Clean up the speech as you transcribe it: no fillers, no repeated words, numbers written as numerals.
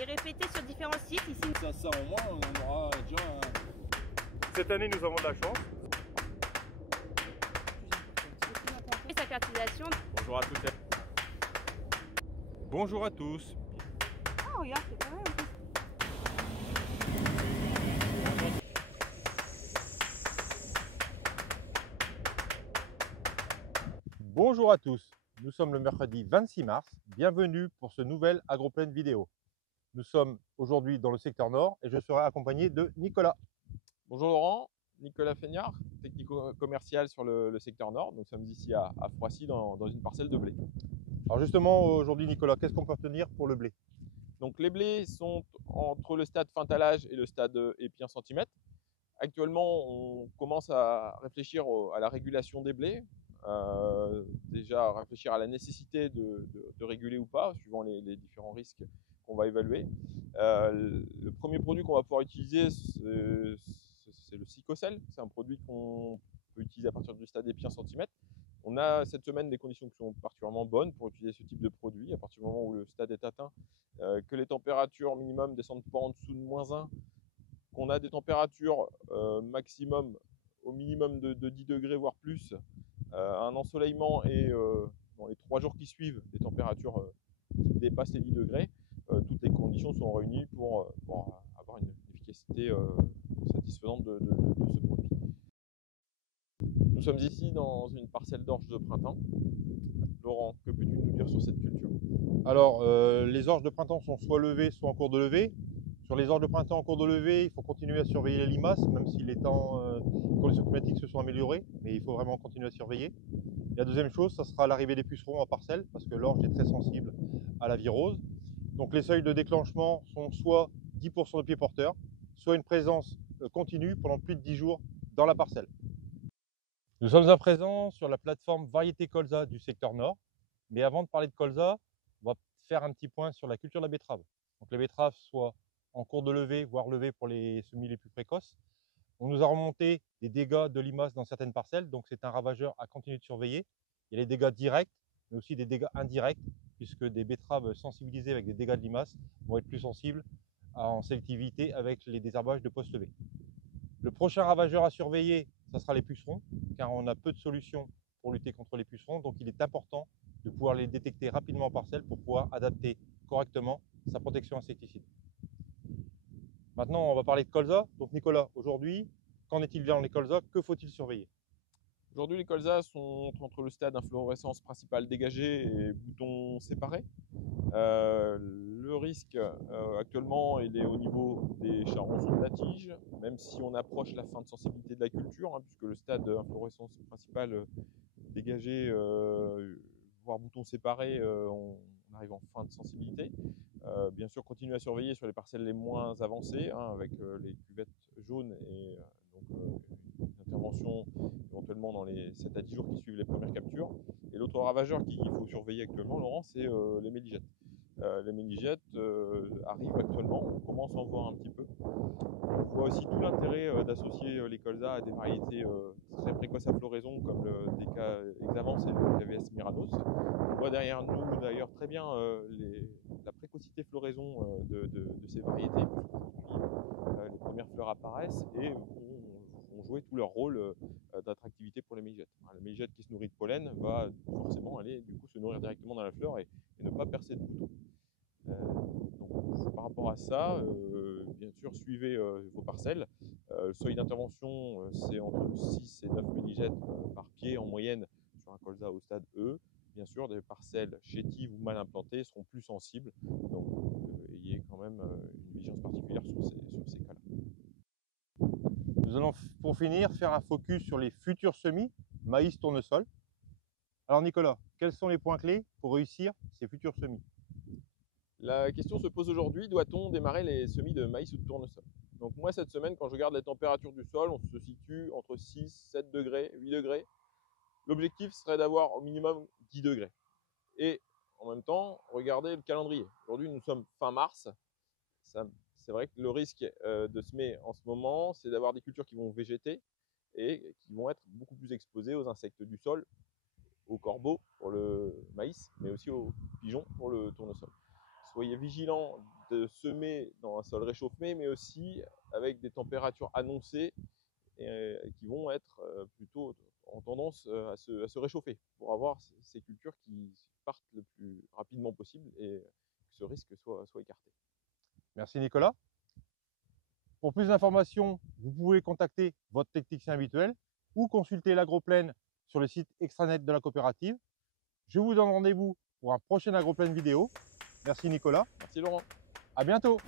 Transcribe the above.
et répéter sur différents sites. Ici, Ça au moins, on aura déjà Cette année, nous avons de la chance. et sa fertilisation. Bonjour à toutes. Bonjour à tous. Ah, regarde, c'est pas mal. Bonjour à tous. Nous sommes le mercredi 26 mars. Bienvenue pour ce nouvel AgroPlane vidéo. Nous sommes aujourd'hui dans le secteur nord et je serai accompagné de Nicolas. Bonjour Laurent, Nicolas Feignard, technico-commercial sur le secteur nord. Nous sommes ici à Froissy dans une parcelle de blé. Alors justement aujourd'hui Nicolas, qu'est-ce qu'on peut retenir pour le blé? Donc les blés sont entre le stade fin talage et le stade épi 1 cm. Actuellement, on commence à réfléchir à la régulation des blés. Déjà réfléchir à la nécessité de réguler ou pas, suivant les différents risques qu'on va évaluer. Le premier produit qu'on va pouvoir utiliser, c'est le Sicocel. C'est un produit qu'on peut utiliser à partir du stade épi 1 cm. On a cette semaine des conditions qui sont particulièrement bonnes pour utiliser ce type de produit. À partir du moment où le stade est atteint, que les températures minimum descendent pas en dessous de -1, qu'on a des températures maximum au minimum de 10 degrés voire plus, un ensoleillement et dans les 3 jours qui suivent des températures qui dépassent les 10 degrés, toutes les conditions sont réunies pour avoir une efficacité satisfaisante de ce produit. Nous sommes ici dans une parcelle d'orge de printemps. Laurent, que peux-tu nous dire sur cette culture? Alors les orges de printemps sont soit levées soit en cours de levée. Sur les orges de printemps en cours de levée, il faut continuer à surveiller les limaces, même si les conditions climatiques se sont améliorées, mais il faut vraiment continuer à surveiller. Et la deuxième chose, ça sera l'arrivée des pucerons en parcelle, parce que l'orge est très sensible à la virose. Donc les seuils de déclenchement sont soit 10% de pieds porteurs, soit une présence continue pendant plus de 10 jours dans la parcelle. Nous sommes à présent sur la plateforme Variété Colza du secteur nord, mais avant de parler de colza, on va faire un petit point sur la culture de la betterave. Donc les betteraves soient en cours de levée, voire levée pour les semis les plus précoces. On nous a remonté des dégâts de limaces dans certaines parcelles, donc c'est un ravageur à continuer de surveiller. Il y a les dégâts directs, mais aussi des dégâts indirects, puisque des betteraves sensibilisées avec des dégâts de limaces vont être plus sensibles en sélectivité avec les désherbages de post-levée. Le prochain ravageur à surveiller, ça sera les pucerons, car on a peu de solutions pour lutter contre les pucerons, donc il est important de pouvoir les détecter rapidement en parcelle pour pouvoir adapter correctement sa protection insecticide. Maintenant, on va parler de colza. Donc Nicolas, aujourd'hui, qu'en est-il dans les colzas? Que faut-il surveiller? Aujourd'hui, les colzas sont entre le stade inflorescence principale dégagée et boutons séparés. Le risque actuellement, il est au niveau des charançons de la tige, même si on approche la fin de sensibilité de la culture, hein, puisque le stade inflorescence principale dégagée, voire boutons séparés, on arrive en fin de sensibilité. Bien sûr, continuer à surveiller sur les parcelles les moins avancées, hein, avec les cuvettes jaunes et donc une intervention éventuellement dans les 7 à 10 jours qui suivent les premières captures. Et l'autre ravageur qu'il faut surveiller actuellement, Laurent, c'est les méligettes. Les méligettes arrivent actuellement, on commence à en voir un petit peu. On voit aussi tout l'intérêt d'associer les colzas à des variétés très précoces à floraison comme le DK Hexavance et le KVS Miranos. On voit derrière nous d'ailleurs très bien la précocité floraison de ces variétés, puisqu'aujourd'hui les premières fleurs apparaissent et vont jouer tout leur rôle d'attractivité pour les méligettes. La méligette qui se nourrit de pollen va forcément aller du coup se nourrir directement dans la fleur et ne pas percer de boutons. Donc, par rapport à ça, bien sûr, suivez vos parcelles. Le seuil d'intervention, c'est entre 6 et 9 méligettes par pied en moyenne sur un colza au stade E. Bien sûr, des parcelles chétives ou mal implantées seront plus sensibles. Donc, ayez quand même une vigilance particulière sur ces cas-là. Nous allons pour finir faire un focus sur les futurs semis, maïs, tournesol. Alors Nicolas, quels sont les points clés pour réussir ces futurs semis? La question se pose aujourd'hui, doit-on démarrer les semis de maïs ou de tournesol? Donc moi cette semaine, quand je regarde les températures du sol, on se situe entre 6, 7 degrés, 8 degrés. L'objectif serait d'avoir au minimum 10 degrés. Et en même temps, regardez le calendrier. Aujourd'hui, nous sommes fin mars. C'est vrai que le risque de semer en ce moment, c'est d'avoir des cultures qui vont végéter et qui vont être beaucoup plus exposées aux insectes du sol, aux corbeaux pour le maïs, mais aussi aux pigeons pour le tournesol. Soyez vigilants de semer dans un sol réchauffé, mais aussi avec des températures annoncées qui vont être plutôt en tendance à se réchauffer pour avoir ces cultures qui partent le plus rapidement possible et que ce risque soit écarté. Merci Nicolas. Pour plus d'informations, vous pouvez contacter votre technicien habituel ou consulter l'Agroplaine sur le site extranet de la coopérative. Je vous donne rendez-vous pour un prochain Agroplaine vidéo. Merci Nicolas. Merci Laurent. À bientôt.